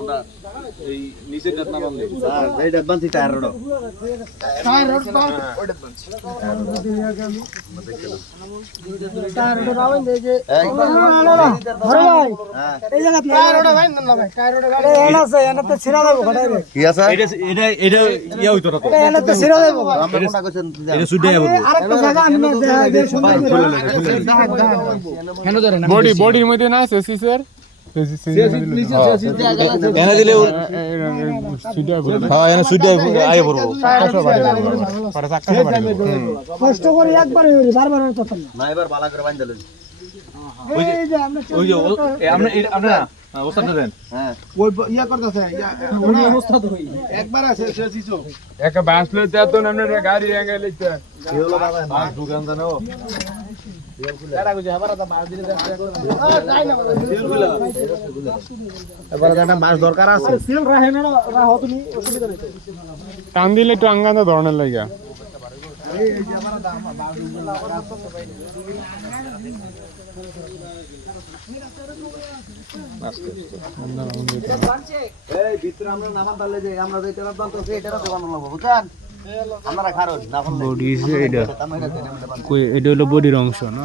ধরার বান্ধে কিন্তু ভাঙ্গিয়া পড়ব ওটা এই নিচের কাট না বান্ধে কি আছে? এটা এটা এটা ইয়া হইতো না তো। আমরা কোনটা কইছেন এটা সুডে পড়ব বডি বডির মধ্যে না আছে সিসের এনে দিলে হ্যাঁ এনে পড়ব কষ্ট করে একবার বারবার না এবার বালা করে বান্ধ ওই যে আমরা আমরা একবার তো গাড়ি মাছ দরকার আছে টান দিলে একটু আঙ্গানো ধরনের লাগা এই ভিতরে আমরা আছে এটা বডি কই হলো বডির অংশ না?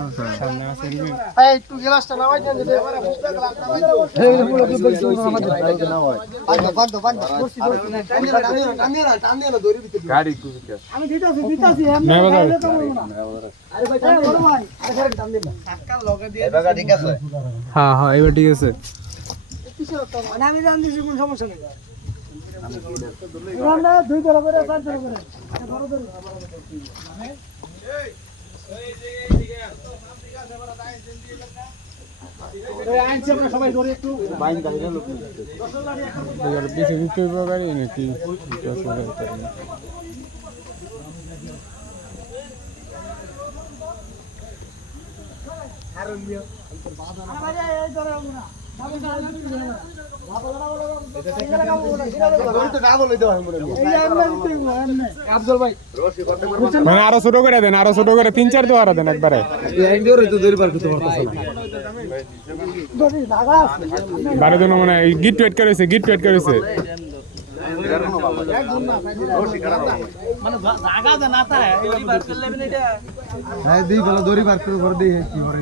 এই একটু গ্লাসটা নামাই দেন যে এবারে বুঝতে লাগতা এই পুরো কি বলছো আমাদের। গাড়ি আমি দিতাছি দিতাছি আমি না, বাজার। খাইলে তো বলব না। আরে ভাই বড় ভাই। আরে ঘরে দাম দিন না এবার ঠিক আছে? হ্যাঁ হ্যাঁ এবার ঠিক আছে। কিসের তো মানে আমি দাম দিছি সমস্যা নেই। আমরা দুই তলা করে চার তলা করে। বড় ধরে এই আইনছে আমরা সবাই ধরে একটু। এবার পিছে দিতে হবে গাড়ি নাকি? আমারে এই না মানে আরও ছোট করে দেন আরও ছোট করে তিন চার দোয়ারা দেন একবারে। বারো জন মানে গিট ওয়েট করেছে গিট ওয়েট করেছে। হ্যাঁ দিই বলো দড়ি বার করে দিই কি করে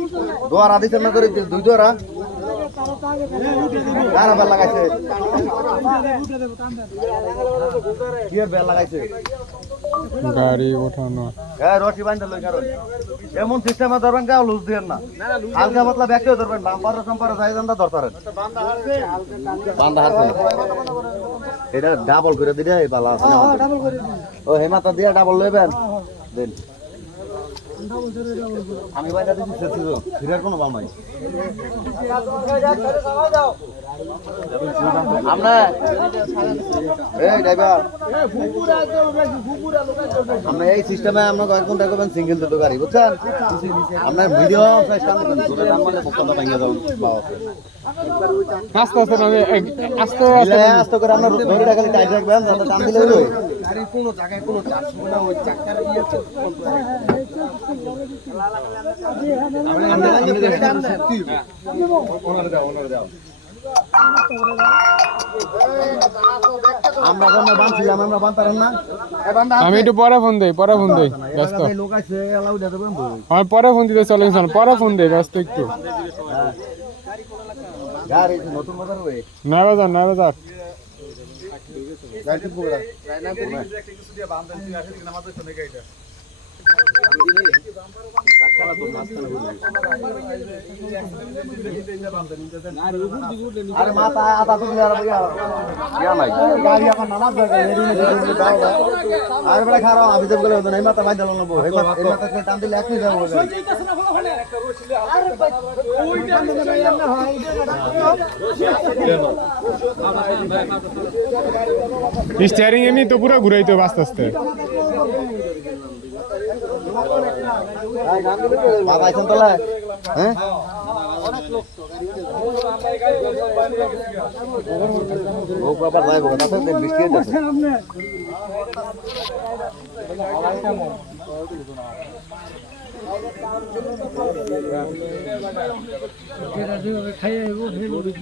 দোয়ারা দিছেন না করে দুই দোয়ারা কারা বেল লাগাইছে? কি এর বেল লাগাইছে? গাড়ি ওঠানো। হ্যাঁ রশি বান্ধা লই কারণ এমন সিস্টেমে ধরবেন কেউ লুজ দিয়েন না। হালকা পাতলা ব্যাগকেও ধরবেন বাম্পার সম্পার যাই জানটা ধরতারেন। বান্ধা হারছে এটা ডাবল করে দিলে আছে দিন। ও হেমাতা দিয়ে ডাবল লইবেন। দেন। আমি বাইরে সেছি ফিরার কোনো বাল নাই। আমরা এই আমরা সিস্টেমে আমরা কয়েক ঘণ্টা করবেন সিঙ্গেল দুটো গাড়ি বুঝছেন আপনার ভিডিও আস্তে আস্তে না আস্তে আস্তে আস্তে করে আপনার দড়িটা খালি টাইট রাখবেন যাতে টান দিলে হইল আমরা বানছিলাম আমরা না। আমি একটু পরে ফোন দেই পরে ফোন দেই ব্যস্ত। আমার পরে ফোন দিতে চলে গেছিলাম পরে ফোন দেই ব্যস্ত একটু। নয় বাজার নয় বাজার। গাড়ি না আরে বড় খারাপ আমি তো বলে নাই মাথা এই এই মাথা টান দিলে একই যাব স্টিয়ারিং এমনি তো পুরো ঘুরাইতো আস্তে আস্তে। হ্যাঁ? ও বাবা যাইবো তাতে বৃষ্টি হইতাছে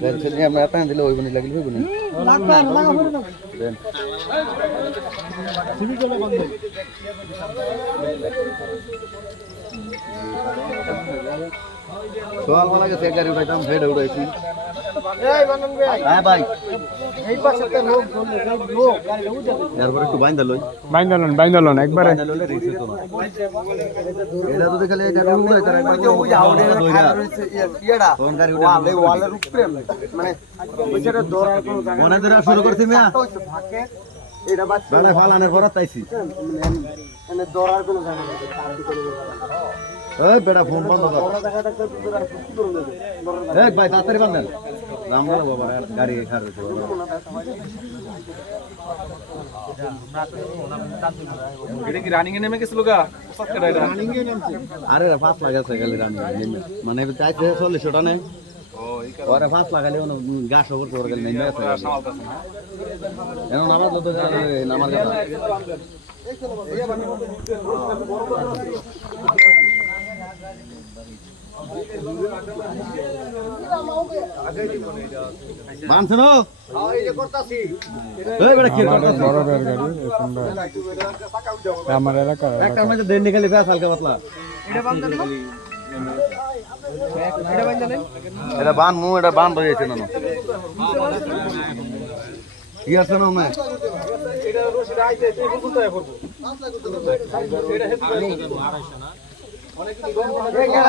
দেন ছেলে আমরা টান দিলে ওই সকালবেলা গেছে এক গাড়ি উঠাইতাম ভেড়ে উঠাইছি এই বানন ভাই হ্যাঁ ভাই এই পাশে একটা লোক ধরলে লোক গাড়িটা উঠে এরপরে একটু বাইন্দা লই বাইন্দলন বাইন্দলন একবারে বাইন্দা লইলে রিক্স হতো না এটা তো দেখালে এই গাড়ি উঠাইতে একবার ওই যে আউডে খারাপ রয়েছে ইয়েডা। কোন গাড়ি উঠে ওয়ালে ওয়ালের উপরে মানে ওইটারে দৌড়ার কোনো জায়গা মনে ধরে শুরু করছি মিয়া। থাকে এটা বাদ বেড়া ফালানের পর তাইছি মানে কোনো জায়গা নেই তার ভিতরে ওই ফোন বন্ধ কর। এই ভাই তাড়াতাড়ি বান্ধেন। রাম বাবা গাড়ি খারাপ এটা কি রানিং এ নেমে গেছিল গা? সবটা এটা আরে পাঁচ লাগাছে গেলে রানি মানে চাইছে চল্লিশ টানে। ওরে পাঁচ লাগালে গাছ ওপর পর গেলে নেমে গেছে এখন নামাজ তো নামার কথা। মানছে না? এই যে করতাছি এই বেটা কি করতাছিস? বড় বের গাড়ি এই সুন্দর। আমার এলাকার একটার মধ্যে দেন নিখালি ব্যাস হালকা পাতলা। এটা বান মু এটা বান হয়েছে না কি আছে না মে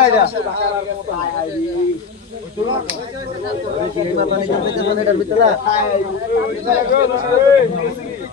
এটা